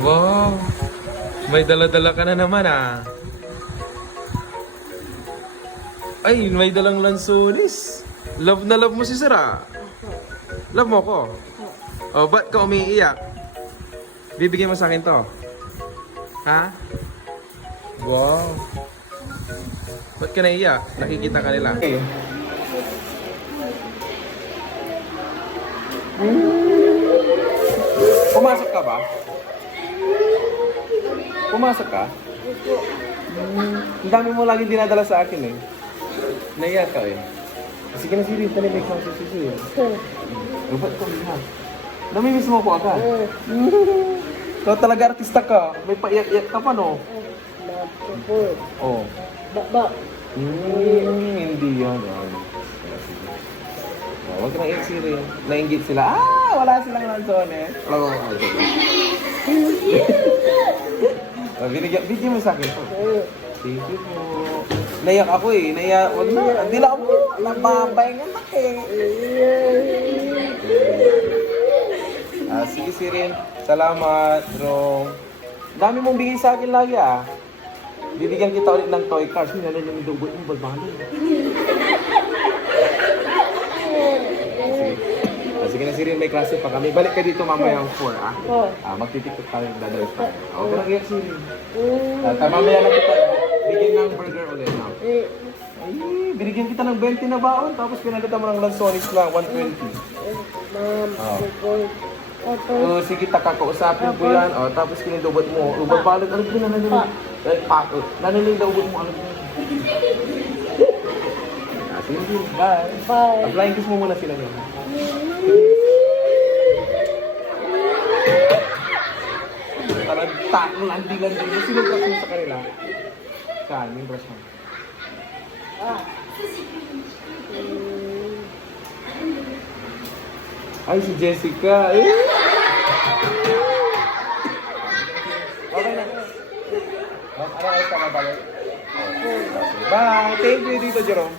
Wow! May dala-dala ka na naman ah. Ay, may dalang lansunis. Love na love mo si Sir ah. Love mo ko? Oh, ba't ka umiiyak? Bibigyan mo sa akin to. Ha? Wow. Ba't ka naiiyak? Nakikita ka nila. Okay. Pumasok ka ba? Pumasok ka? Ang dami mo lagi dinadala sa akin eh. Naiyak ka eh. Sige na Siri, tali may kang susuyo. Ba't ko ha? Namimiss mo ko agad. Ikaw talaga artista ka. May paiyak-iyak ka pa no? Oh. Hindi yan. Huwag ka nang iyak Siri. Nainggit sila. Ah! Wala silang lansones. Bigyan mo sa akin po. Thank you po. Naiyak ako eh. Naiyak. Wag na. Hindi lang ako. Nababay nga na eh. Sige Sirin. Salamat, Rong. Dami mong bigay sa akin lagi ah. Bibigyan kita ulit ng toy cars. Hindi na yung dugot mo. Balbalo. Sige na Sirin, may klase pa kami. Balik ka dito mamaya ang 4 ah. Magtitiktok tayo ng dadalawin pa. Huwag ka nang iyak Sirin. Mamaya na kita. Bigyan ng burger ulit na. Ay, binigyan kita ng 20 na baon. Tapos pinagkita mo ng lansones lang, 120. Sige, kakausapin ko yan. Tapos kinidobot mo. Balbalot, ano ko na nanilig? Nanilig daw mo, ano ko. Sige, bye. Flying kiss mo muna sila nila. Talagang landi-landi mo. Sino brush mo sa kanila? Saan? Yung brush mo? Ay, si Jessica. Okay na. Ano kayo sa mabalik? Bye! Thank you dito, Jerome.